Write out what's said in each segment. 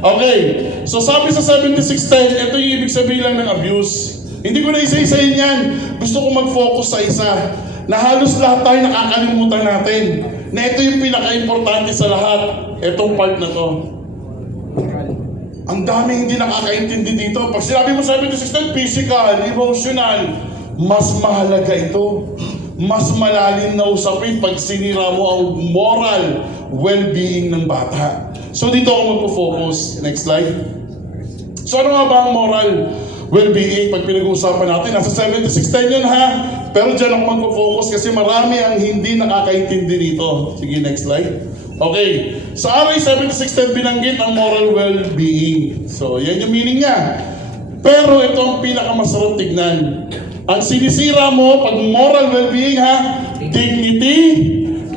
Okay, so sabi sa 7610, ito yung ibig sabihin lang ng abuse. Hindi ko na isa-isayin yan. Gusto ko mag-focus sa isa. Na halos lahat tayo nakakalimutan natin. Na ito yung pinaka-importante sa lahat. Itong part na to. Ang dami hindi nakakaintindi dito. Pag sinabi mo 7610, physical, emotional, mas mahalaga ito. Mas malalim na usapin pag sinira mo ang moral well-being ng bata. So dito ako magpo-focus. Next slide. So ano nga ba ang moral well-being pag pinag-uusapan natin? Nasa 7610 yun ha. Pero dyan ako magpo-focus kasi marami ang hindi nakakaintindi dito. Sige, next slide. Okay. Sa RA 7610 binanggit ang moral well-being. So yan yung meaning niya. Pero ito ang pinakamasarap tignan. Ang sinisira mo pag moral well-being ha, dignity,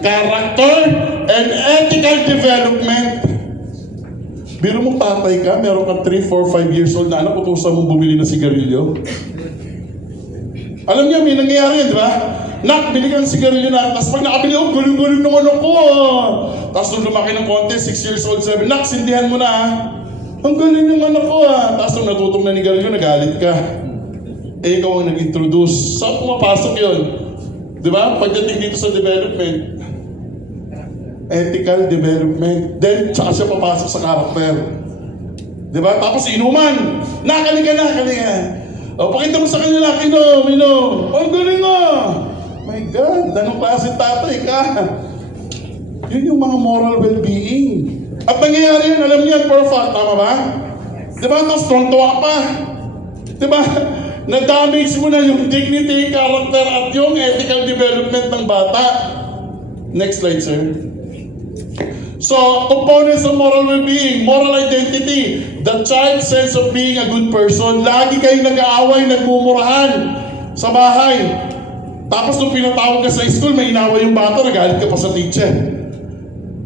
character, and ethical development. Biro mong tatay ka, meron kang 3, 4, 5 years old na anak, utusan mong bumili ng sigarilyo. Alam niyo, may nangyayari yun, di ba? Nak, bili ka ng sigarilyo na, tapos pag nakabili ko, guling-guling ng anak ko. Tapos nung lumaki ng konti, 6 years old, sabi, Nak, sindihan mo na ha. Ang galing ng anak ko ha. Tapos nung natutong na ni Garilyo, nagalit ka. Eh, ikaw ang nag-introduce. Saan pumapasok yun? Di ba? Pagdating dito sa development, ethical development. Then, tsaka siya papasok sa character. Di ba? Tapos inuman. Nakaliga. O, pakita mo sa kanila, inom. Ang galing ah! My God, anong klase tatay ka? Yun yung mga moral well-being. At nangyayari yun, alam niyo yan, for a fact, tama ba? Di ba? Tapos tuwa pa. Di ba? Na-damage mo na yung dignity, character, at yung ethical development ng bata. Next slide, sir. So, components of moral well-being, moral identity, the child's sense of being a good person. Lagi kayong nag-aaway, nagmumurahan sa bahay. Tapos nung pinatawag ka sa school, may inaway yung bata, nagalit ka pa sa teacher.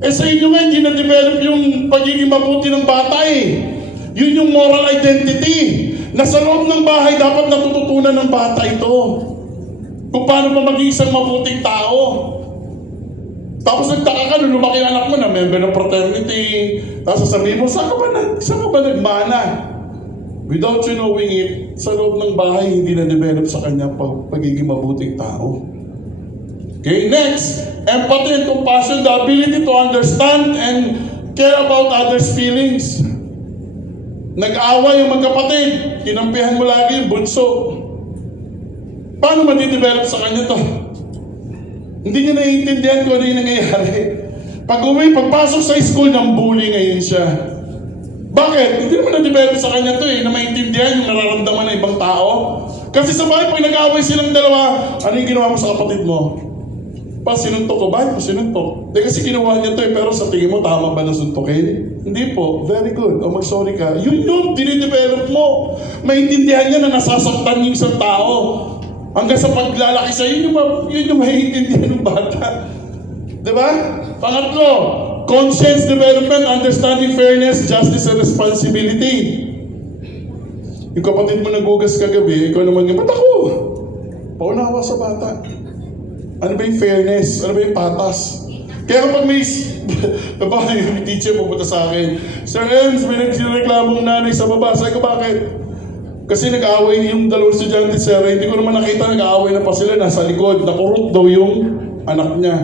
Eh sa inyo nga, hindi na-develop yung pagiging mabuti ng bata eh. Yun yung moral identity. Nasa loob ng bahay, dapat natututunan ng bata ito. Kung paano ba maging isang mabuting tao. Tapos nagtaka ka, nung lumaki ang anak mo na member ng fraternity. Tapos sasabihin mo, saan ka ba nagmana? Without you knowing it, sa loob ng bahay, hindi na-develop sa kanya pagiging mabuting tao. Okay, next. Empathy and compassion, the ability to understand and care about others' feelings. Nag-aaway yung magkapatid, kinampihan mo lagi yung bunso. Paano madidevelop sa kanya to? Hindi niya naiintindihan kung ano yung nangyayari. Pagpasok sa school, ng bully ngayon siya. Bakit? Hindi naman na-develop sa kanya to na maintindihan yung nararamdaman ng ibang tao. Kasi sa bahay, pag nag-aaway silang dalawa, ano yung ginawa mo sa kapatid mo? Sinuntok ko ba? Sinuntok. Hindi kasi ginawa niya to pero sa tingin mo, tama ba na suntokin? Hindi po. Very good. O mag-sorry ka. Yun yung dinidevelop mo. Maintindihan niya na nasasaktan yung isang tao. Hanggang sa paglalaki sa yun yung maiintindihan ng bata. Diba? Pangatlo, conscience development, understanding fairness, justice, and responsibility. Yung kapatid mo nagugas kagabi, ikaw naman yung, ba't ako? Paunawa sa bata. Ano ba yung fairness? Ano ba yung patas? Kaya kapag may teacher pupunta sa akin, Sir Ems, may nagsireklamong nanay sa baba. Sabi ko, bakit? Kasi nag-aaway yung dalawang estudyante, sir. Hindi ko naman nakita, nag-aaway na pa sila. Nasa likod, nakurot daw yung anak niya.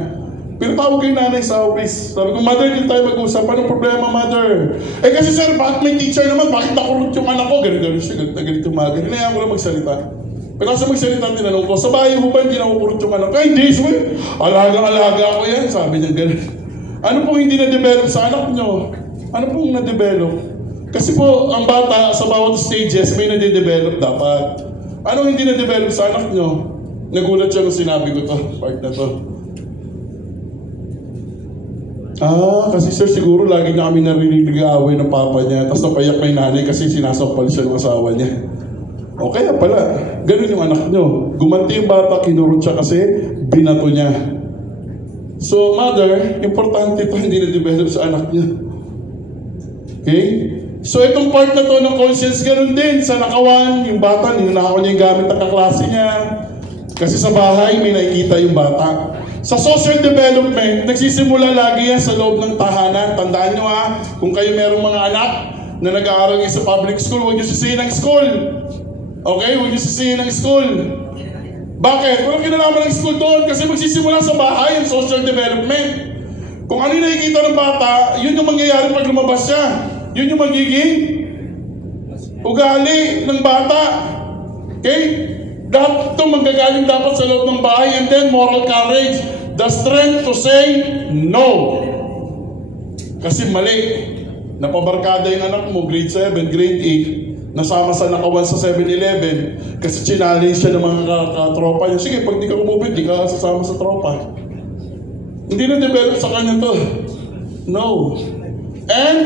Pinatawag yung nanay sa office. Sabi ko, mother, din tayo mag-usap. Anong problema, mother? Eh kasi sir, bakit may teacher naman? Bakit nakurot yung anak ko? Ganun siya, galit yung mga. Hinayaan ko lang magsalita. Pero sa magsalita, tinanong ko, sa bahay mo ba hindi nakukurot yung anak? Ay, hindi, sir. Alaga-alaga ako yan. Sabi niya, ganun. Ano pong hindi na-develop sa anak nyo? Ano pong na-develop? Kasi po, ang bata sa bawat stages, may na-develop dapat. Ano hindi na-develop sa anak nyo? Nagulat siya nung sinabi ko to, part na to. Kasi sir, siguro lagi na kami narinig nag-aaway ng papa niya, tapos napayak na yung nanay kasi sinasampal siya ng asawa niya. O kaya pala, ganun yung anak nyo. Gumanti yung bata, kinurot siya kasi binato niya. So, mother, importante ito, hindi na-develop sa anak niya. Okay? So, itong part na to ng conscience, ganun din. Sa nakawan, yung bata, ninanakaw niya yung gamit ng kaklase niya. Kasi sa bahay, may nakikita yung bata. Sa social development, nagsisimula lagi yan sa loob ng tahanan. Tandaan nyo kung kayo merong mga anak, na nag-aaral ngayon sa public school, huwag niyo sisihin ang school. Okay? Huwag niyo sisihin ang school. Bakit? Walang kinalaman ng school doon kasi magsisimula sa bahay ang social development. Kung ano yung nakikita ng bata, yun yung mangyayari pag lumabas siya. Yun yung magiging ugali ng bata. Okay? Lahat ito manggagaling dapat sa loob ng bahay, and then moral courage. The strength to say no. Kasi mali. Napabarkada yung anak mo, grade 7, grade 8, nasama sa nakawan sa 7-Eleven kasi challenge siya ng mga katropa niya. Sige, pag di ka kumupit, di ka sasama sa tropa. Hindi na develop sa kanya to. No. And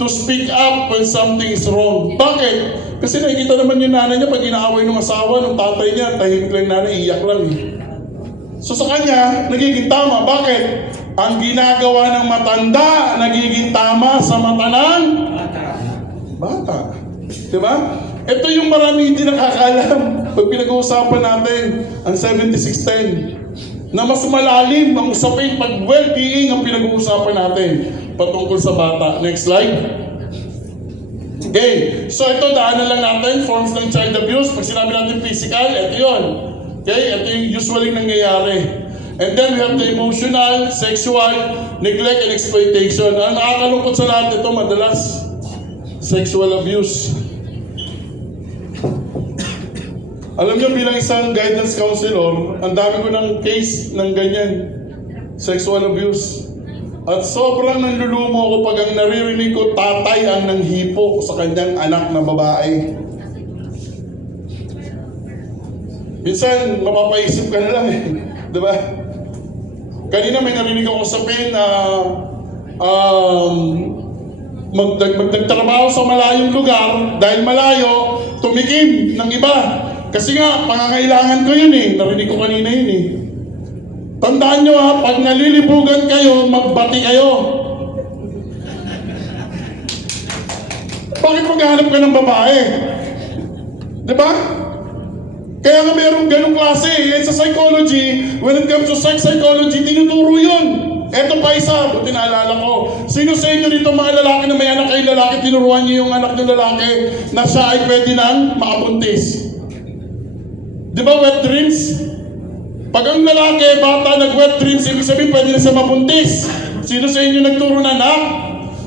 to speak up when something is wrong. Bakit? Kasi nakikita naman yung nanay niya pag inaaway ng asawa, ng tatay niya, tahimik lang yung nanay, iyak lang eh. So sa kanya, nagiging tama. Bakit? Ang ginagawa ng matanda, nagiging tama sa mata ng bata. Diba? Ito yung marami hindi nakakalam pag pinag-uusapan natin ang 7610 na mas malalim ang usapin pag well-being ang pinag-uusapan natin patungkol sa bata. Next slide. Okay. So ito, daanan lang natin. Forms ng child abuse. Pag sinabi natin physical, ito yun. Okay? Ito yung usually nangyayari. And then we have the emotional, sexual, neglect, and exploitation. Ang nakakalungkot sa lahat ito, madalas, sexual abuse. Alam niyo, bilang isang guidance counselor, ang dami ko ng case ng ganyan. Sexual abuse. At sobrang nanlulumo ako pag ang naririnig ko, tatay ang nanghipo sa kanyang anak na babae. Minsan, mapapaisip ka na lang eh. Diba? Kanina may narinig ako sabihin na magtrabaho sa malayong lugar dahil malayo, tumikim ng iba. Kasi nga, pangangailangan ko yun eh. Narinig ko kanina yun eh. Tandaan nyo ha, pag nalilibugan kayo, magbati kayo. Bakit maghanap ka ng babae? Diba? Kaya nga mayroong ganong klase eh. Sa psychology, when it comes to sex psychology, tinuturo yun. Eto pa isa, buti naalala ko. Sino sa inyo dito mga lalaki na may anak kayo lalaki, tinuruan niyo yung anak ng lalaki na siya ay pwede nang makabuntis? Di ba wet dreams? Pag ang lalaki, bata, nag-wet dreams, ibig sabihin pwede na siya mabuntis. Sino sa inyo nagturo na anak?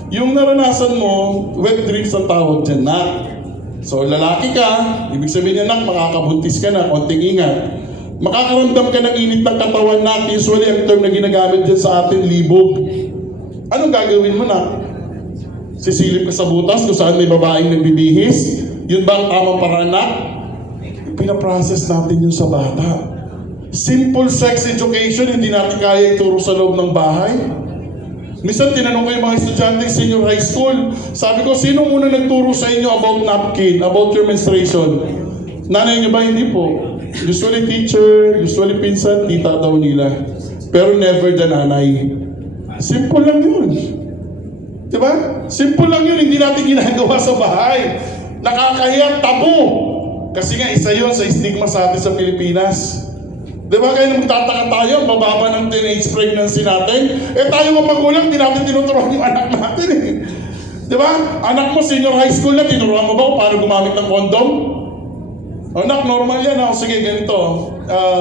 Yung naranasan mo, wet dreams ang tawag dyan, nak. So lalaki ka, ibig sabihin anak, makakabuntis ka na, konting ingat. Makakaramdam ka ng init ng katawan na, usually ang term na ginagamit dyan sa atin, libog. Anong gagawin mo na? Sisilip ka sa butas kung saan may babaeng nagbibihis? Yun ba ang tamang paraan na? Pinaprocess natin yun sa bata. Simple sex education, hindi natin kaya ituro sa loob ng bahay. Minsan tinanong ko yung mga estudyante senior high school, sabi ko, sino muna nagturo sa inyo about napkin, about your menstruation? Nanay niyo ba? Hindi po. Usually teacher, usually pinsan, tita daw nila. Pero never the nanay. Simple lang yun. Diba? Simple lang yun, hindi natin ginagawa sa bahay. Nakakahiya, tabu. Kasi nga isa yun sa stigma sa atin sa Pilipinas. Diba kaya magtataka tayo, bababa ng teenage pregnancy natin? Eh tayo mga magulang, di natin tinuturuan yung anak natin eh. Diba? Anak mo, senior high school na, tinuruan mo ba kung paano gumamit ng kondom? Anak, normal yan. Sige, ganito.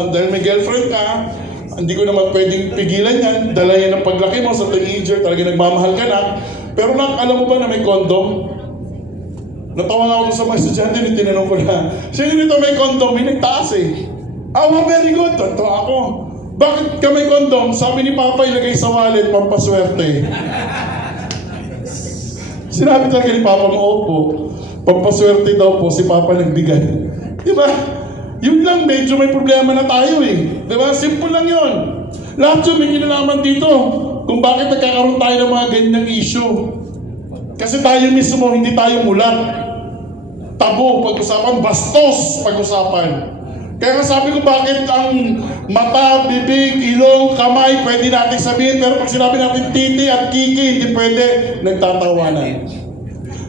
Dahil may girlfriend ka, hindi ko naman pwedeng pigilan yan. Dala yan ng paglaki mo sa teenager, talaga nagmamahal ka na. Pero nak, alam mo ba na may kondom? Natawa nga ako sa mga estudyante, tinanong ko na, sino nito may kondom? May nagtaas eh. Very good. Tanto ako. Bakit ka may kondom? Sabi ni Papa, ilagay sa wallet, pampaswerte. Sinabi talaga ni Papa mo, opo. Pampaswerte daw po, si Papa nagbigay. Diba? Yun lang, medyo may problema na tayo eh. Diba? Simple lang yun. Lahat yun may kinalaman dito. Kung bakit nagkakaroon tayo ng mga ganyang issue. Kasi tayo mismo, hindi tayo mulat. Tabo, pag-usapan. Bastos, pag-usapan. Kaya nga sabi ko, bakit ang mata, bibig, ilong, kamay, pwede natin sabihin, pero pag sinabi natin titi at kiki, hindi pwede, nagtatawanan.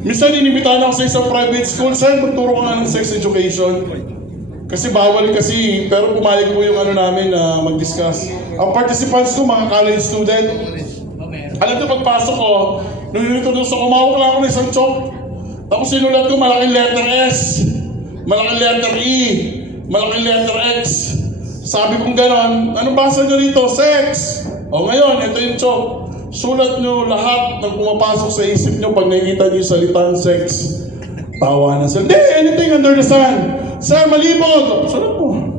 Minsan inimitahan ako sa isang private school, sir, magturo ka nga ng sex education. Kasi bawal kasi, pero pumayag po yung namin na mag-discuss. Ang participants ko, mga college student. Alam niyo, pagpasok ko, nung introduce ako, umawak lang ako ng isang chok. Tapos sinulat ko malaking letter S, malaking letter E, malaking letter X. Sabi kong ganon, ano basa nyo rito? Sex! O ngayon, ito yung chok. Sulat nyo lahat ng pumapasok sa isip nyo pag nakikita nyo yung salitang sex. Tawanan sila. Hindi, anything under the sun. Sir, malibog. Sulat mo.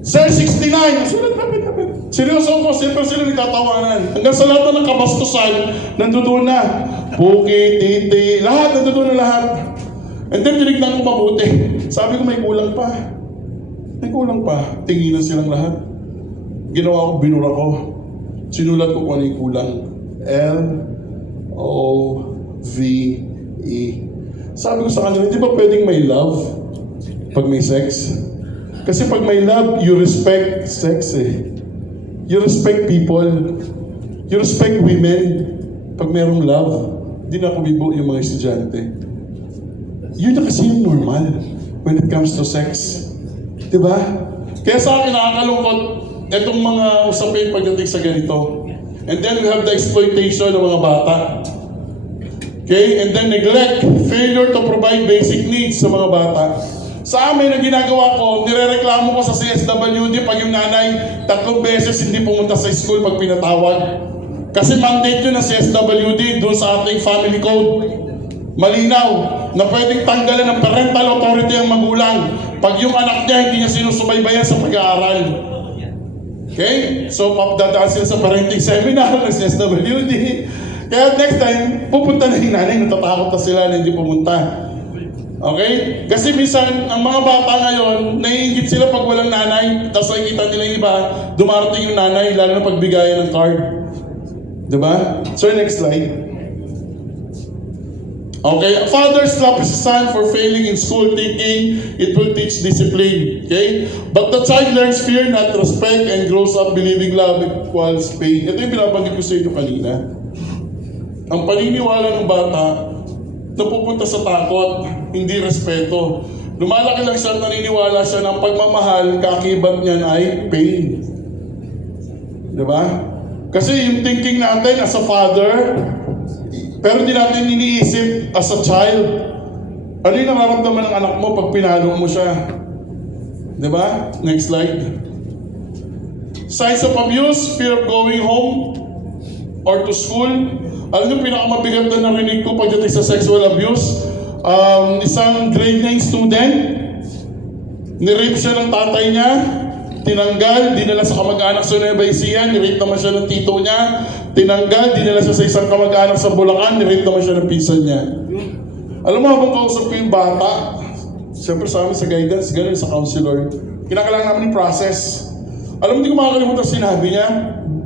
Sir, 69. Sulat, kapit. Seryoso ko, siyempre sila nagtatawanan. Hanggang sa lahat ng kabastusan, nandoon na. Buki, titi, lahat, nandoon na lahat. And then, tinignan ko mabuti. Sabi ko, may kulang pa. May kulang pa. Tinginan silang lahat. Ginawa ko, binura ko. Sinulat ko kung ano yung kulang. L-O-V-E. Sabi ko sa kanila, di ba pwedeng may love pag may sex? Kasi pag may love, you respect sex eh. You respect people. You respect women. Pag mayroong love, di na kumibo yung mga estudyante. Yun na kasi yung normal when it comes to sex. Diba? Kaya sa akin nakakalungkot itong mga usapin pagdating sa ganito. And then we have the exploitation ng mga bata. Okay? And then neglect, failure to provide basic needs sa mga bata. Sa amin, ang ginagawa ko, nirereklamo ko sa CSWD pag yung nanay 3 beses hindi pumunta sa school pag pinatawag. Kasi mandate yun ng CSWD doon sa ating family code. Malinaw na pwedeng tanggalan ng parental authority ang magulang pag yung anak niya hindi niya sinusubaybayan sa pag-aaral. Okay? So, dadaan sila sa parenting seminar ng CSWD. Kaya next time, pupunta na yung nanay, natatakot na sila na hindi pumunta. Okay? Kasi minsan, ang mga bata ngayon, naiingit sila pag walang nanay, tapos nakikita nila yung iba, dumarating yung nanay, lalo na pagbigayan ng card. Diba? So, next slide. Okay, a father slaps his son for failing in school thinking it will teach discipline. Okay? But the child learns fear, not respect, and grows up believing love equals pain. Ito yung binabanggit ko sa inyo kanina. Ang paniniwala ng bata, napupunta sa takot, hindi respeto. Lumalaki lang siya, naniniwala siya ng pagmamahal, kaakibat niyan ay pain. Diba? Kasi yung thinking natin as a father, pero hindi natin iniisip as a child. Ano yung nararamdaman ng anak mo pag pinalo mo siya? Diba? Next slide. Signs of abuse, fear of going home or to school. Alam niyo, pinakamabigat na narinig ko pagdating sa sexual abuse. Isang grade 9 student, nirape siya ng tatay niya, tinanggal, dinala sa kamag-anak sa Nueva Ecija, nirape naman siya ng tito niya, tinanggal, dinala siya sa isang kamag-anak sa Bulacan, nirape naman siya ng pinsan niya. Alam mo, habang kausap ko yung bata, siyempre sa amin sa guidance, ganun sa counselor, kinakailangan namin yung process. Alam mo, hindi ko makakalimutan sinabi niya,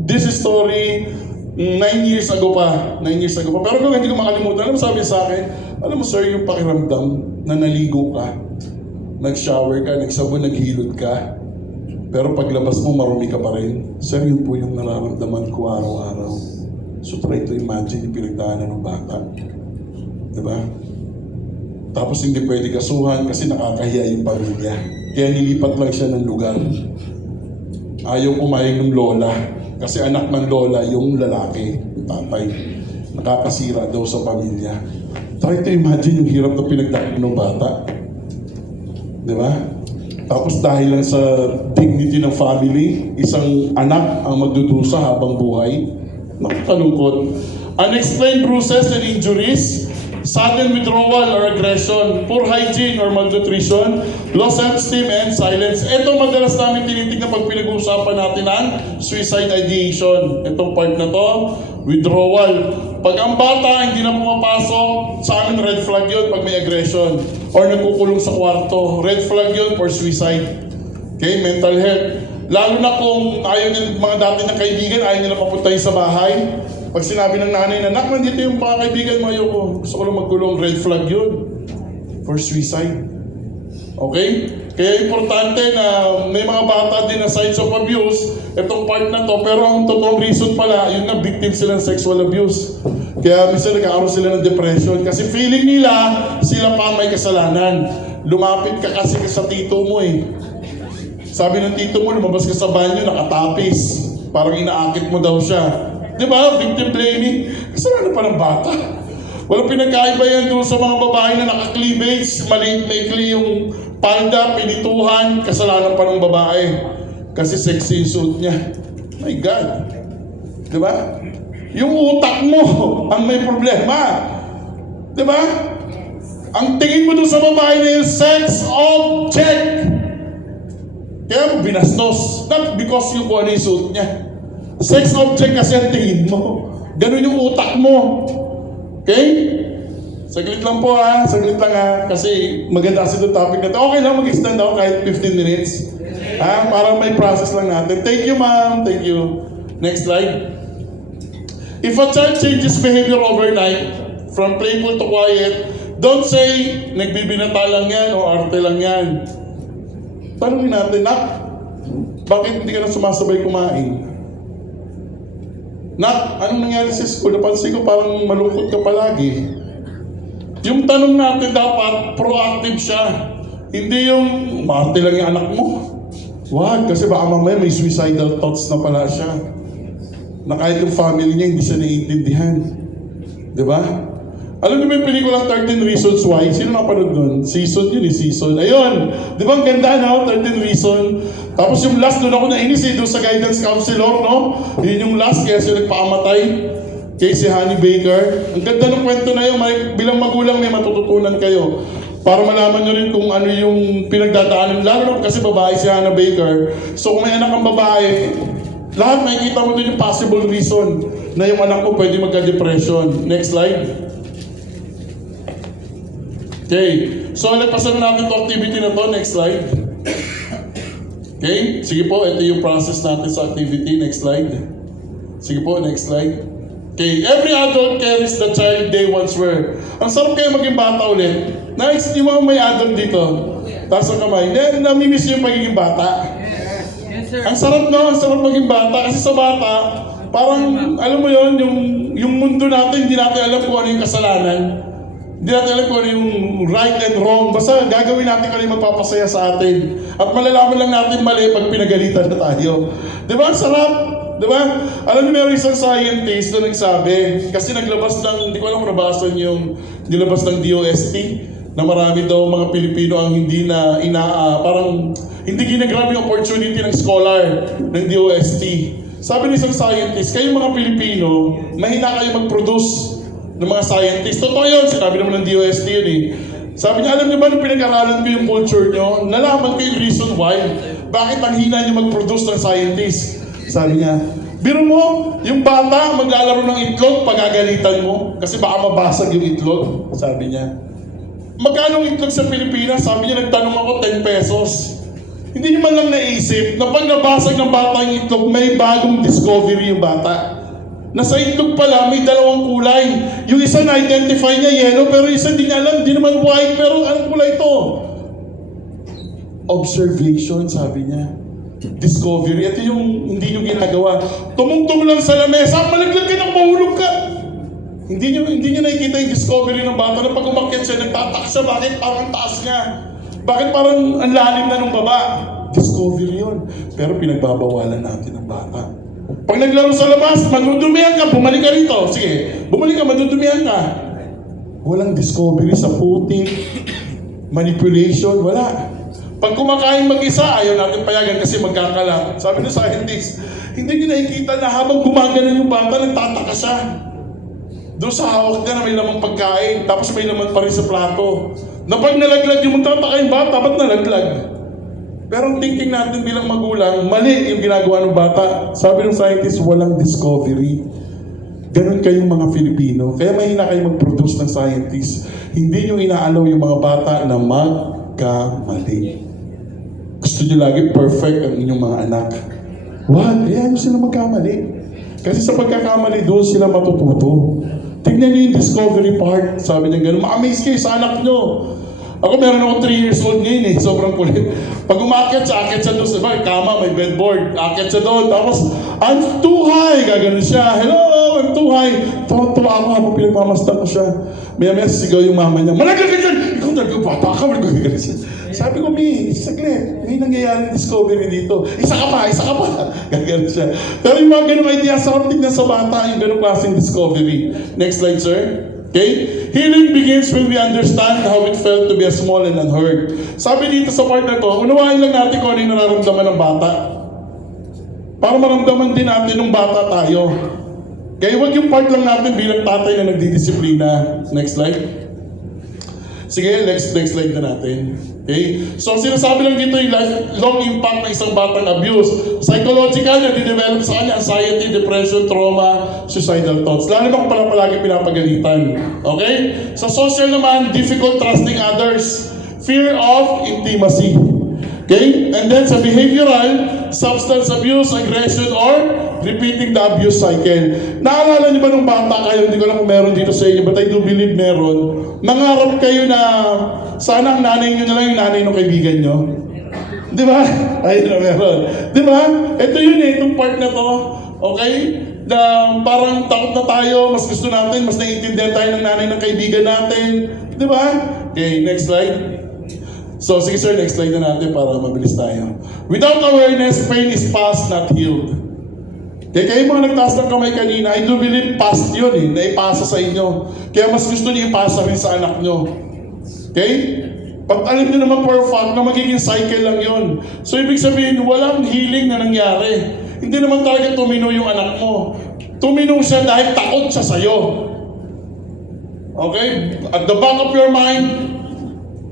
this is story 9 years ago pa. Pero kung hindi ko makalimutan, alam mo sabi sa akin, alam mo sir, yung pakiramdam na naligo ka, nag-shower ka, nagsabon, naghilod ka, pero paglabas mo, marumi ka pa rin. Sir, yun po yung nararamdaman ko araw-araw. So try to imagine yung pinagdaanan ng bata. Diba? Tapos hindi pwede kasuhan kasi nakakahiya yung pamilya. Kaya nilipat lang siya ng lugar. Ayaw pumayag ng lola. Kasi anak ng lola, yung lalaki, yung tatay. Nakakasira daw sa pamilya. Try to imagine yung hirap na pinagdaanan ng bata. Diba? Tapos dahil lang sa dignity ng family, isang anak ang magdudusa habang buhay. Nakakalungkot. Unexplained bruises and injuries, sudden withdrawal or aggression, poor hygiene or malnutrition, low self-esteem and silence. Ito madalas namin tinitignan pag pinag-uusapan natin ang suicide ideation. Itong part na to, withdrawal. Pag ang bata hindi na pumapasok, sa amin red flag yun pag may aggression. Or nagkukulong sa kwarto, red flag yun for suicide. Okay, mental health. Lalo na kung ayaw niya, mga dati ng kaibigan, ayaw nila papuntahin sa bahay. Pag sinabi ng nanay na, nak, nandito yung mga kaibigan mo, ayoko. Gusto ko lang magkulong, red flag yun. For suicide. Okay? Kaya importante na may mga bata din na signs of abuse, itong part na to, pero ang totoong reason pala, yun na, victim sila ng sexual abuse. Kaya minsan nagkakaroon sila ng depression kasi feeling nila, sila pa may kasalanan. Lumapit ka kasi sa tito mo eh. Sabi ng tito mo, lumabas ka sa banyo, nakatapis. Parang inaakit mo daw siya. Di ba? Victim blaming. Kasalanan pa ng bata. Walang pinagkaiba yan doon sa mga babae na naka-cleavage, maliit, maikli yung palda, pinituhan, kasalanan pa ng babae. Kasi sexy yung suit niya. My God. Diba? Yung utak mo ang may problema. Diba? Ang tingin mo doon sa babae na yung sex object. Kaya mo binastos. Not because yung kung ano yung suit niya. Sex object kasi ang tingin mo. Ganun yung utak mo. Okay? Saglit lang po ha. Saglit lang ha. Kasi maganda kasi itong topic na ito. Okay lang mag-extend ako kahit 15 minutes. Ha? Para may process lang natin. Thank you ma'am. Thank you. Next slide. If a child changes behavior overnight, from playful to quiet, don't say, nagbibinata lang yan o arte lang yan. Tanungin natin, Nak, bakit hindi ka na sumasabay kumain? Nak, anong nangyari sa school? Napansin ko parang malungkot ka palagi. Yung tanong natin dapat, proactive siya. Hindi yung, maarte lang yung anak mo. Wag, kasi baka mamaya may suicidal thoughts na pala siya. Na kahit yung family niya hindi siya naiintindihan. Diba? Alam niyo ba yung pelikulang 13 Reasons Why? Sino napanood nun? Season yun eh, season. Ayun! Di ba ang ganda no? 13 Reasons. Tapos yung last, doon ako nainis eh, doon sa guidance counselor, no? Yun yung last, kaya siya nagpakamatay. Kay si Honey Baker. Ang ganda ng kwento na yun, bilang magulang may matututunan kayo. Para malaman nyo rin kung ano yung pinagdadaanan. Lalo na kasi babae si Hannah Baker. So kung may anak kang babae, lahat makikita mo din yung possible reason na yung anak mo pwede magka-depression. Next slide. Okay. So, nagpasan natin itong activity na to. Next slide. Okay. Sige po, ito yung process natin sa activity. Next slide. Sige po, next slide. Okay. Every adult carries the child they once were. Ang sarap kayo maging bata ulit. Nice, di mo may adult dito. Taas ang kamay. Namimiss yung pagiging bata. Yes, sir. Ang sarap no, ang sarap maging bata. Kasi sa bata, parang, alam mo yon yung mundo natin, hindi natin alam kung ano yung kasalanan. Hindi natin alam kung ano yung right and wrong. Basta gagawin natin kung ano yung magpapasaya sa atin. At malalaman lang natin mali pag pinagalitan na tayo. Di ba? Ang sarap. Di ba? Alam niyo, meron isang scientist na nagsabi, kasi naglabas ng, hindi ko alam kung nabasa niyo yung nilabas ng DOST, na marami daw mga Pilipino ang hindi na parang hindi ginagrab yung opportunity ng scholar ng DOST. Sabi ng isang scientist, kayong mga Pilipino, mahina kayo mag-produce ng mga scientist. Totoo yun, sinabi naman ng DOST yun eh. Sabi niya, alam niyo ba nung pinag-aralan ko yung culture niyo, nalaman ko yung reason why. Bakit ang hina niyo mag-produce ng scientist? Sabi niya, biro mo, yung bata maglalaro ng itlog, pagagalitan mo, kasi baka mabasag yung itlog. Sabi niya. Magkano ang itlog sa Pilipinas? Sabi niya, nagtanong ako, 10 pesos. Hindi niyo man lang naisip na pag nabasag ng bata yung itlog, may bagong discovery yung bata. Nasa itlog pala, may dalawang kulay. Yung isa na-identify niya yellow, pero yung isa di niya alam, di naman white, pero anong kulay ito? Observation, sabi niya. Discovery. Ito yung hindi nyo ginagawa. Tumungtong lang sa lamesa, malaglag ka nang mahulog ka. Hindi nyo nakikita yung discovery ng bata na pag umakyat siya, nagtataka siya, bakit parang taas niya? Bakit parang ang lalim na ng baba? Discovery yun. Pero pinagbabawalan natin ang bata. Pag naglaro sa labas, madudumihan ka, bumalik ka rito. Sige, bumalik ka, madudumihan ka. Walang discovery sa putik, manipulation, wala. Pag kumakain mag-isa, ayaw natin payagan kasi magkakalat. Sabi ng scientist, hindi nyo nakikita na habang gumagano yung bata, nagtataka siya. Doon sa hawak niya na may lamang pagkain, tapos may laman pa rin sa plato. Na pag nalaglag yung magtataka yung bata, ba't nalaglag? Pero ang thinking natin bilang magulang, mali yung ginagawa ng bata. Sabi ng scientist, walang discovery. Ganun kayong mga Filipino. Kaya mahina kayo mag-produce ng scientist. Hindi nyo inaalaw yung mga bata na magkamali. Gusto nyo lagi perfect ang inyong mga anak. What? Hayaan nyo sila magkamali. Kasi sa pagkakamali, doon sila matututo. Tignan nyo yung discovery part. Sabi niya gano'n, ma-amaze kayo sa anak nyo. Ako meron ako 3 years old ngayon eh. Sobrang kulit. Pag umakyat siya doon sa kama, may bedboard. Akyat siya doon. Tapos, I'm too high. Gaganon siya. Hello, I'm too high. Tuwa ako habang pinagmamasdan ko siya. Maya-maya sisigaw yung mama niya. Malaglag ka dyan! Ikaw talaga bata ka. Malaglag siya. Sabi ko, saglit. May nangyayaring discovery dito. Isa ka pa. Gaganon siya. Pero yung mga ganong idea, sarap tignan sa bata yung ganong klaseng discovery. Next slide, sir. Okay? Healing begins when we understand how it felt to be a small and unheard. Sabi dito sa part na to, unawain lang natin kung ano yung nararamdaman ng bata. Para maramdaman din natin nung bata tayo. Kaya wag yung part lang natin bilang tatay na nagdidisiplina. Next slide. Sige, next slide na natin. Okay? So, sinasabi lang dito yung lifelong impact ng isang batang abuse. Psychological, nade-develop sa kanya anxiety, depression, trauma, suicidal thoughts. Lalo na kung pala palagi pinapagalitan. Okay? Sa social naman, difficult trusting others. Fear of intimacy. Okay? And then sa behavioral, substance abuse, aggression, or repeating the abuse cycle. Naalala niyo ba nung bata kayo, hindi ko lang kung meron dito sa inyo, but I do believe meron. Nangarap kayo na sana ang nanay niyo na lang yung nanay ng kaibigan niyo. Di ba? Ayun na meron. Di ba? Ito yun itong part na to. Okay? Na parang takot na tayo, mas gusto natin, mas naiintindihan tayo ng nanay ng kaibigan natin. Di ba? Okay, next slide. So, sige sir, next slide na natin para mabilis tayo. Without awareness, pain is past, not healed. Kaya kayo mga nagtaas ng kamay kanina, I do believe past yun naipasa sa inyo. Kaya mas gusto niyo ipasa rin sa anak nyo. Okay? Pag alam niyo naman for a fact na magiging cycle lang yun. So, ibig sabihin, walang healing na nangyari. Hindi naman talaga tumino yung anak mo. Tumino siya dahil takot siya sa'yo. Okay? At the back of your mind,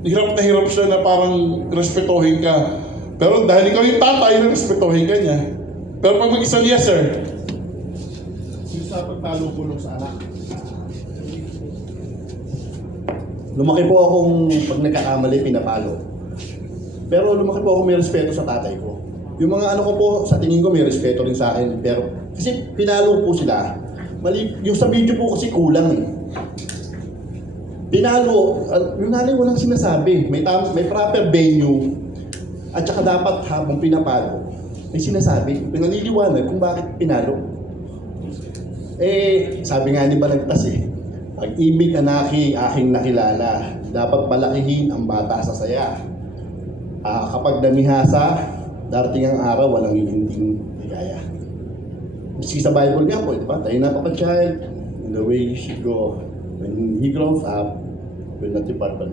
hirap na hirap siya na parang respetuhin ka. Pero dahil ikaw yung tatay, respetuhin ka niya. Pero pag mag-isa niya, sir. Yung sa pagpalo-pulong sa anak. Lumaki po akong pag nagkakamali, pinapalo. Pero lumaki po akong may respeto sa tatay ko. Yung mga ano ko po, sa tingin ko may respeto rin sa akin. Pero kasi pinalo po sila. Mali, yung sa video po kasi kulang eh. Pinalo, yung nanay walang sinasabi. May proper venue. At saka dapat habang pinapalo, may sinasabi, pinaliliwanag kung bakit pinalo. Sabi nga ni Balagtas pag-ibig anaki aking nakilala, dapat palakihin ang bata sa saya. Kapag namihasa, darating ang araw, walang hihinding ligaya. Kasi sa Bible nga po, diba? Tayo na pa child, in the way you should go. When he grows up, will not depart from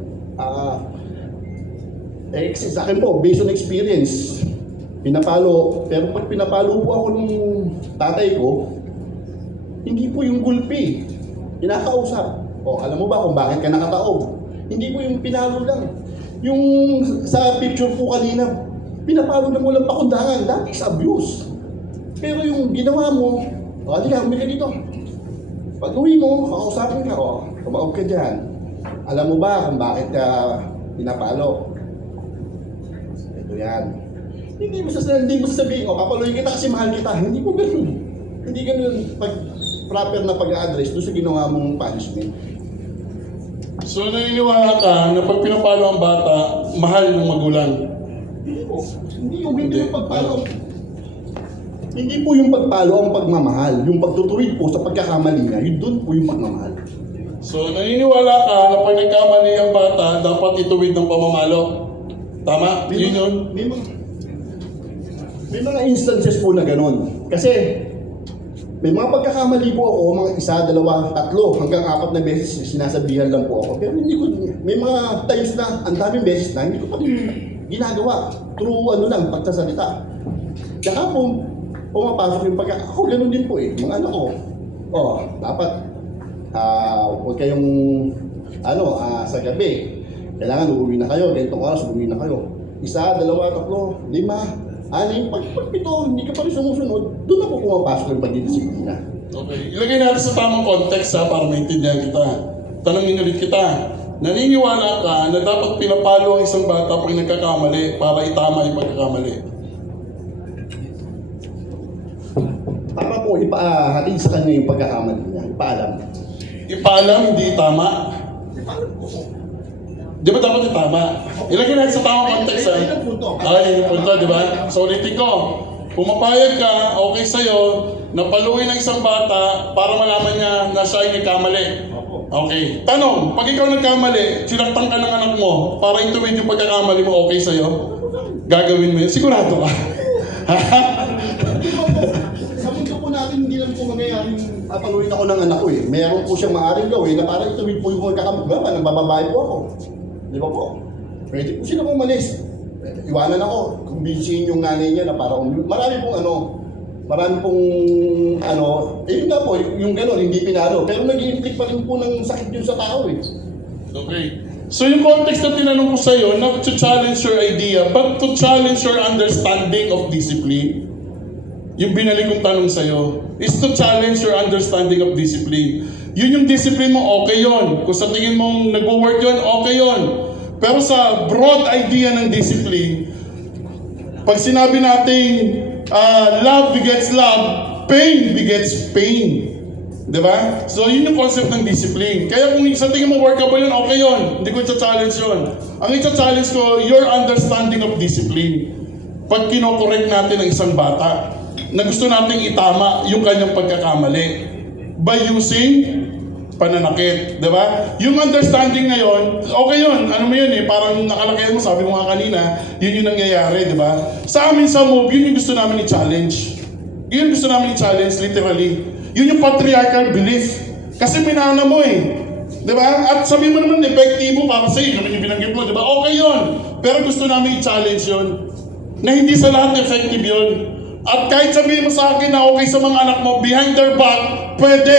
kasi sa akin po, based on experience, pinapalo, pero pag pinapalo po ako ng tatay ko, hindi po yung gulpi, kinakausap. Alam mo ba kung bakit ka nakataob? Hindi po yung pinalo lang. Yung sa picture po kanina, pinapalo na walang pakundangan, that is abuse. Pero yung ginawa mo, di ka, umili ka dito. Pag uwi mo, kakausapin ka, kumaob ka dyan. Alam mo ba kung bakit ka pinapalo? Ito yan. Hindi mo sasabihin, papaluin kita kasi mahal kita. Hindi po ganun. Hindi ganun pag proper na pag-a-address doon sa ginawa mong punishment. So, naniniwala ka na pag pinapalo ang bata, mahal ng magulang? Hindi po. Hindi yung pagpalo. Hindi po yung pagpalo ang pagmamahal. Yung pagtutuwid po sa pagkakamali niya, yun doon po yung pagmamahal. So, naniniwala ka na pag nagkamali ang bata, dapat ituwid ng pamamalo? Tama? Yun yun? May mga instances po na ganun. Kasi, may mga pagkakamali po ako, mga 1, 2, 3, hanggang 4 na beses sinasabihan lang po ako. Pero hindi ko, may mga times na, ang daming beses na, hindi ko pa rin ginagawa. Through pagsasalita. Tsaka po, pumapasok yung ako ganun din po mga anak ko. Dapat, huwag kayong, sa gabi, kailangan uuwi na kayo, ganitong oras uuwi na kayo. 1, 2, 3, 5, 6, pag 7, hindi ka pa rin sumusunod, doon na po pumapasok yung pagdidisiplina. Okay. Ilagay natin sa tamang context para maintindihan kita. Tanongin ulit kita. Naniniwala ka na dapat pinapalo ang isang bata pag nagkakamali para itama yung pagkakamali? Para po ipahatid sa kanya yung pagkakamali niya, ipaalam. Ipaalam, hindi itama? Ipaalam po. Di ba dapat itama? Ilagay natin sa tamang context. Yun ang punto. Yun yung punto, di ba? So ulitin ko, pumapayag ka, okay sa'yo, na paluin ng isang bata para malaman niya na siya ay nagkamali. Okay. Tanong, pag ikaw nagkamali, sinaktan ka ng anak mo para ituwid yung pagkakamali mo, okay sa'yo? Gagawin mo yun? Sigurado ka? Sa mundo po natin hindi lang po mangyayari papaluin ako ng anak ko eh. Meron po siyang maaaring gawin na parang ituwid po yung magkakamagama, nagbababae po ako. Di ba po? Pwede po sila umalis. Iwanan ako, kumbinsihin yung nanay niya na parang marami pong yun nga po, yung gano'n, hindi pinalo. Pero nag-i-inflict pa rin po ng sakit yun sa tao eh. Okay. So yung context na tinanong ko sa'yo, not to challenge your idea, but to challenge your understanding of discipline. Yung binalik kong tanong sa'yo, is to challenge your understanding of discipline. Yun yung discipline mo, okay yun. Kung sa tingin mong nag-work yun, okay yun. Pero sa broad idea ng discipline, pag sinabi nating love begets love, pain begets pain. Diba? So, yun yung concept ng discipline. Kaya kung sa tingin mo workable yun, okay yun. Hindi ko i-challenge yun. Ang i-challenge ko, your understanding of discipline. Pag kinokorek natin ang isang bata, na gusto nating itama yung kanyang pagkakamali by using pananakit. Diba? Yung understanding ngayon, okay yun. Ano mo yun eh, parang nakalakyan mo, sabi mo nga kanina, yun yung nangyayari, diba? Sa amin sa move, yun yung gusto namin i-challenge. Yun gusto namin i-challenge, literally. Yun yung patriarchal belief. Kasi minana mo eh. Diba? At sabi mo naman, epektibo para sa'yo. Naman yung binanggit mo, diba? Okay yun. Pero gusto namin i-challenge yun. Na hindi sa lahat effective yun. At kahit sabihin mo sa akin na okay sa mga anak mo, behind their back, pwede.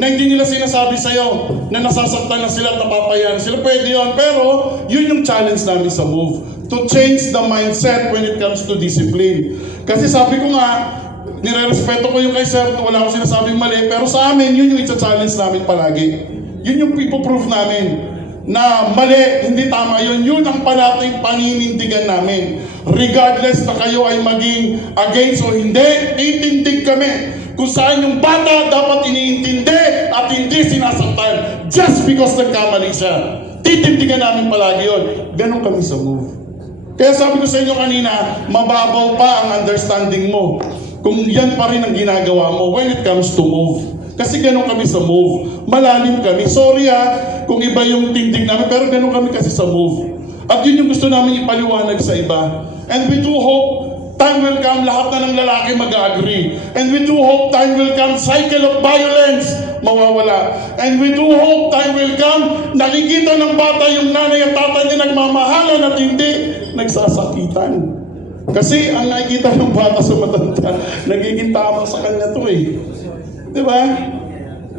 Na hindi nila sinasabi sa'yo na nasasaktan na sila at napapayan sila. Pwede yun. Pero yun yung challenge namin sa move. To change the mindset when it comes to discipline. Kasi sabi ko nga, nire-respeto ko yung kay Sir, wala akong sinasabing mali, pero sa amin, yun yung i-challenge namin palagi. Yun yung ipoprove namin na mali, hindi tama yun. Yun ang parating paninindigan namin. Regardless na kayo ay maging against o hindi, titindig kami kung saan yung bata dapat iniintindi at hindi sinasaktan just because nagkamali siya. Titindigan namin palagi yun. Ganon kami sa move. Kaya sabi ko sa inyo kanina, mababaw pa ang understanding mo kung yan pa rin ang ginagawa mo when it comes to move. Kasi ganun kami sa move. Malalim kami. Sorry kung iba yung tindig namin, pero ganun kami kasi sa move. At yun yung gusto namin ipaliwanag sa iba. And we do hope time will come, lahat na ng lalaki mag-agree. And we do hope time will come, cycle of violence mawawala. And we do hope time will come, nakikita ng bata yung nanay at tatay niya nagmamahalan at hindi nagsasakitan. Kasi ang nakikita ng bata sa matanda, nagiging tama sa kanya to eh. Diba?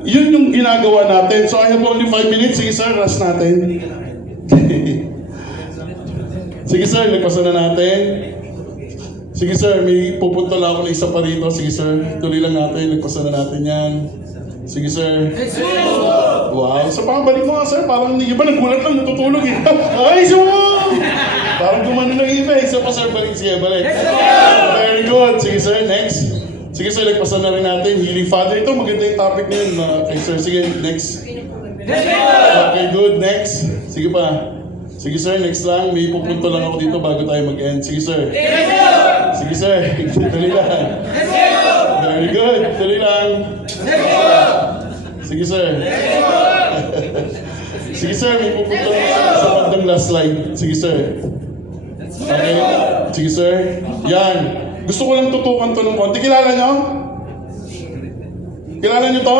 Yun yung ginagawa natin. So I have only 5 minutes. Sige sir, rush natin. Sige sir, lagpasan na natin. Sige sir, may pupunta lang ako na isa pa rito. Sige sir, tuloy lang natin. Lagpasan na natin yan. Sige sir. Wow. So pakabalik mo nga sir. Parang iba nagulat lang, natutulog eh. Ay, so! Parang gumano ng iba. Isa pa sir, balik. Sige, balik. Very good. Sige sir, next. Sige sir, lagpasan na rin natin. Healing Father. Ito, maganda yung topic na yun. Okay sir, sige, next. Okay, good. Next. Sige pa. Sige sir, next lang. May pupunto lang ako dito bago tayo mag-end. Sige sir. Sige sir. Tuloy lang. Very good. Tuloy lang. Sige sir. Sige sir, may pupunta lang sa bandang last slide. Sige sir. Okay. Sige sir. Yan. Gusto ko lang tutukan to ng konti. Kilala nyo? Kilala nyo to?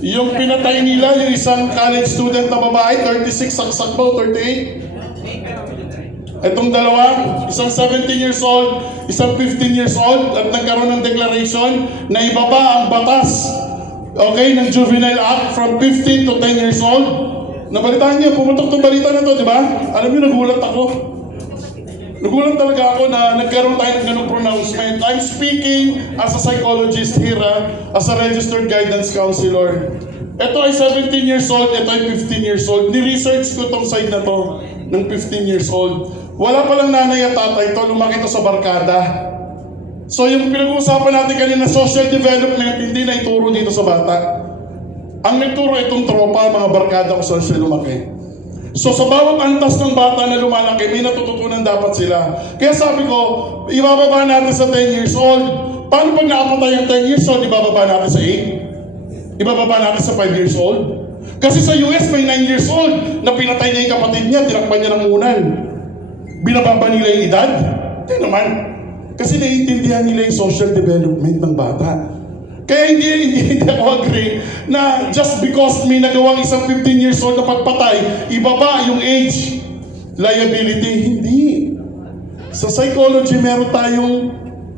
Yung pinatay nila, yung isang college student na babae, 36, saksak ba o 38? Itong dalawa, isang 17 years old, isang 15 years old, at nagkaroon ng declaration na ibaba ang batas, okay, ng Juvenile Act from 15 to 10 years old. Nabalitaan niyo, pumutok itong balita na to, di ba? Alam niyo, nagulat ako. Nagulat talaga ako na nagkaroon tayo ng ganung pronouncement. I'm speaking as a psychologist here, as a registered guidance counselor. Ito ay 17 years old, ito ay 15 years old. Ni-research ko tong side na to ng 15 years old. Wala palang nanay at tatay to, lumaki to sa barkada. So yung pinag-uusapan natin kanina, social development, hindi na ituro dito sa bata. Ang nagturo itong tropa, mga barkada kung saan siya lumaki. So sa bawat antas ng bata na lumalaki, may natututunan dapat sila. Kaya sabi ko, ibababa natin sa 10 years old. Paano pag nakapatay ang 10 years old, ibababa natin sa 8? Ibababa natin sa 5 years old? Kasi sa US may 9 years old na pinatay niya yung kapatid niya, tinakpan niya ng unan. Binababa nila yung edad? Hindi naman. Kasi naiintindihan nila yung social development ng bata. Kaya hindi ako agree na just because may nagawang isang 15 years old na pagpatay, ibaba yung age liability. Hindi. Sa psychology, meron tayong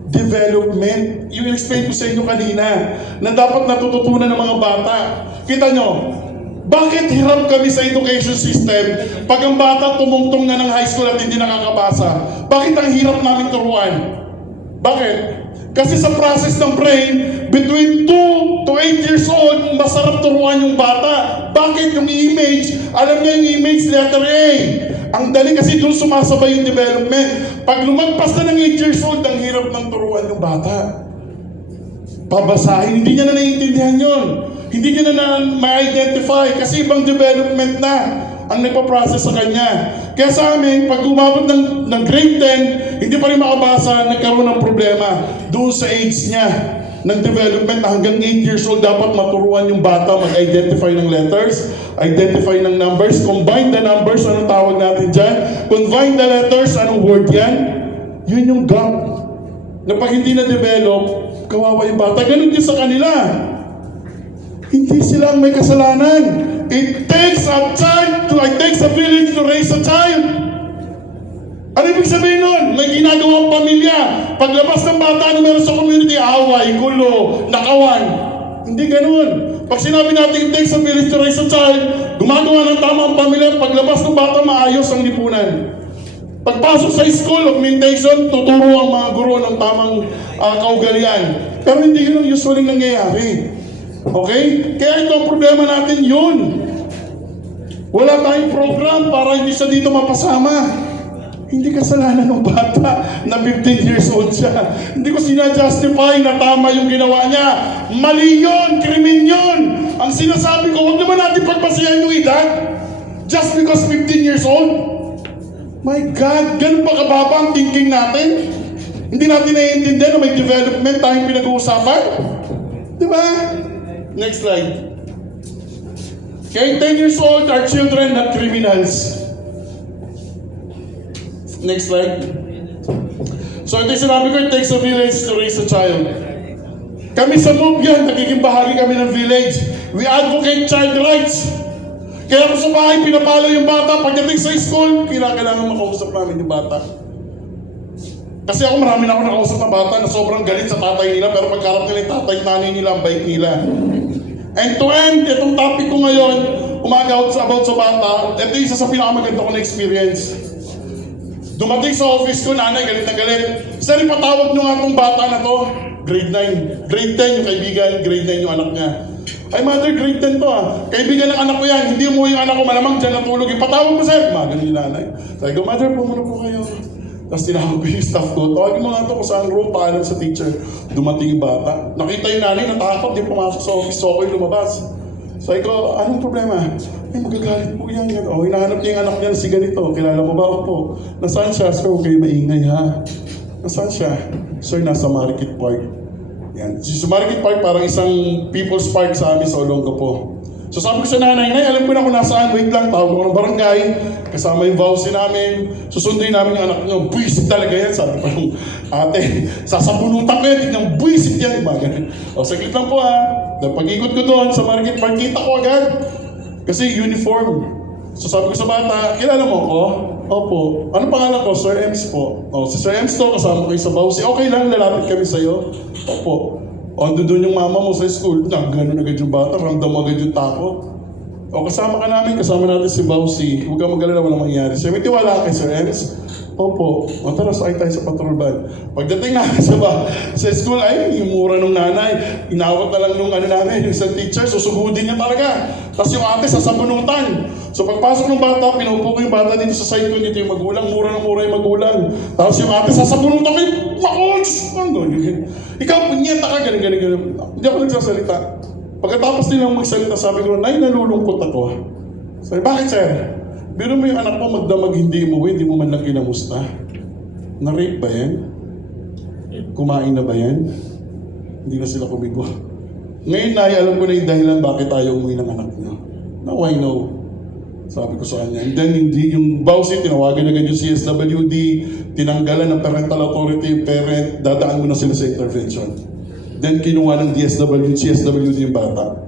development. Yung explain ko sa inyo kanina na dapat natututunan ng mga bata. Kita nyo, bakit hirap kami sa education system pag ang bata tumungtong na ng high school at hindi nakakabasa? Bakit ang hirap namin turuan? Bakit? Kasi sa process ng brain, between 2 to 8 years old, masarap turuan yung bata. Bakit? Yung image, alam niya yung image, letter A. Ang dali kasi doon sumasabay yung development. Pag lumagpas na ng 8 years old, ang hirap ng turuan yung bata. Pabasahin, hindi niya na naiintindihan yun. Hindi niya na ma-identify kasi ibang development na ang nagpa-process sa kanya. Kaya sa amin, pag umabot ng grade 10, hindi pa rin makabasa, nagkaroon ng problema doon sa age niya ng development na hanggang 8 years old dapat maturuan yung bata mag-identify ng letters, identify ng numbers, combine the numbers, anong tawag natin dyan, combine the letters, anong word yan? Yun yung gap. Na pag hindi na-develop, kawawa yung bata. Ganun din sa kanila. Hindi sila ang may kasalanan. It takes a village to raise a child. Ano ibig sabihin nun? May ginagawang pamilya. Paglabas ng bata na meron sa community, away, gulo, nakawan. Hindi ganun. Pag sinabi natin it takes a village to raise a child, gumagawa ng tamang pamilya. Paglabas ng bata, maayos ang lipunan. Pagpasok sa school, augmentation, tuturo ang mga guro ng tamang kaugalian. Pero hindi yun ang usually nangyayari. Okay? Kaya ito ang problema natin yun. Wala tayong program para hindi siya dito mapasama. Hindi kasalanan ng bata na 15 years old siya. Hindi ko sinajustify na tama yung ginawa niya. Mali yun, krimen yun. Ang sinasabi ko, huwag naman natin pagpasiyan yung edad. Just because 15 years old. My God, ganun ba kababa ang thinking natin? Hindi natin naiintindihan na may development tayong pinag-uusapan? Di ba? Next slide. Okay, 10 years old are children, not criminals. Next slide. So ito yung sinabi ko, it takes a village to raise a child. Kami sa MOVE yan, nagiging bahagi kami ng village. We advocate child rights. Kaya kung sa bahay, pinapalo yung bata, pagdating sa school, kailangan makausap namin yung bata. Kasi ako marami na ako nakausap na bata na sobrang galit sa tatay nila, pero pagkarap nila yung tatay, nanay nila, ang bait nila. And to end, itong topic ko ngayon, about sa bata, ito yung isa sa pinakamaganda ko na experience. Dumating sa office ko, nanay, galit na galit. Sir, ipatawag nyo nga itong bata na to. Grade 9. Grade 10 yung kaibigan, grade 9 yung anak niya. Ay, mother, grade 10 to Kaibigan ng anak ko yan, hindi mo yung anak ko, malamang dyan natulog. Ipatawag mo, sir. Ganun yung nanay. Sabi ko, mother, pumuna po kayo. Tapos tinawag ko yung staff ko. Tawagin mo nga ito kung saan room, paalam sa teacher. Dumating yung bata. Nakita yung nanay, natakot, di pumasok sa office. So ako yung lumabas. Sabi ko, anong problema? Ay, magagalit po yan. Hinahanap niya yung anak niya na si ganito. Kilala mo ba? Po. Nasaan siya? Sir, huwag kayo maingay ha. Nasaan siya? Sir, nasa Market Park. Yan. Sa Market Park, parang isang people's park sa amin sa Olongapo. So sabi ko sa nanay, alam ko na kung nasaan, wait lang, tawag ko ng barangay, kasama yung vowsy namin, susunduin namin yung anak niyo, buwisit talaga yan, sabi ko yung ate, sasabunutan ko yan, tignan, buwisit yan, O, saglit lang po pag-ikot ko doon sa Market Park, kita ko agad, kasi uniform. So sabi ko sa bata, kilala mo ako? Opo. Ano pangalan ko? Sir Ems po. O, si Sir Ems to, kasama ko sa vowsy, okay lang, lalapit kami sa'yo. Opo. O, doon yung mama mo sa school, gano'n agad yung bata, ramdam agad yung takot. O, kasama ka namin, kasama natin si Bausi. Huwag kang mag-alala, walang mangyari. Sir, may tiwala kay Sir Ems? Opo. O, tara, sakay tayo sa patrol van. Pagdating namin sa school, ay, yung mura nung nanay. Inawat na lang nung namin, yung isang teacher, susugudin niya talaga. Tapos yung ate, sasabunutan. So pagpasok ng bata, pinupo ko yung bata dito sa side ko, dito yung magulang, mura yung magulang. Tapos yung ate, sasabunutan ko yung makons! Ikaw, punyeta ka, ganun. Hindi ako nagsasalita. Pagkatapos nilang magsalita, sabi ko, Nay, nalulungkot ako. Sabi, bakit sir? Biro mo yung anak mo magdamag hindi umuwi, hindi mo man lang kinamusta. Na-rape ba yan? Kumain na ba yan? Hindi na sila kumibo. Ngayon, Nay, alam ko na yung dahilan bakit ayaw umuwi ng anak niyo. Now I know. Sabi ko sa kanya. And then, hindi yung Bausi, tinawagan agad yung CSWD, tinanggalan ng parental authority yung parent, dadaan mo na sila sa intervention. Then, kinuha ng CSWD yung bata.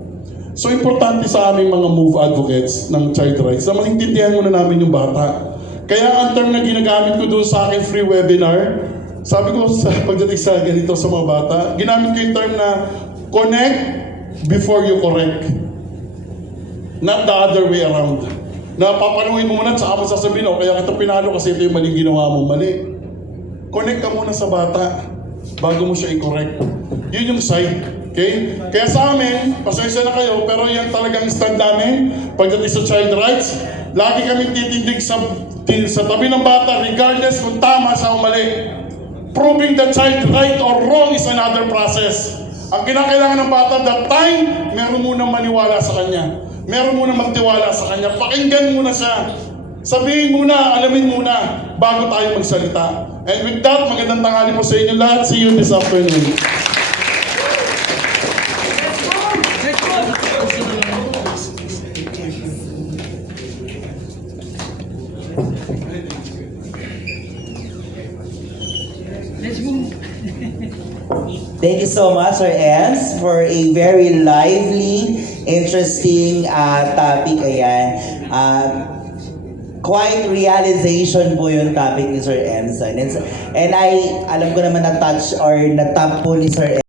So, importante sa aming mga move advocates ng child rights na maintindihan muna namin yung bata. Kaya ang term na ginagamit ko doon sa aking free webinar, sabi ko sa pagdating sa ganito sa mga bata, ginamit ko yung term na connect before you correct. Not the other way around. Na papanuhin mo muna at saka mo sasabihin, oh, kaya kita pinalo kasi ito yung maling ginawa mo. Mali. Connect ka muna sa bata bago mo siya i-correct. Yun yung side. Okay? Kaya sa amin, pasensya na kayo, pero yan talagang stand namin pagdating sa child rights. Lagi kami titindig sa tabi ng bata regardless kung tama siya o mali. Proving the child right or wrong is another process. Ang kinakailangan ng bata that time, meron munang maniwala sa kanya. Meron munang magtiwala sa kanya. Pakinggan muna siya. Sabihin muna, alamin muna, bago tayo magsalita. And with that, magandang tanghali po sa inyo lahat. See you this afternoon. Thank you so much, Sir Ems, for a very lively, interesting topic. Ayan. Quite realization po yung topic ni Sir Ems. And alam ko naman na-touch or na-tap po ni Sir Ems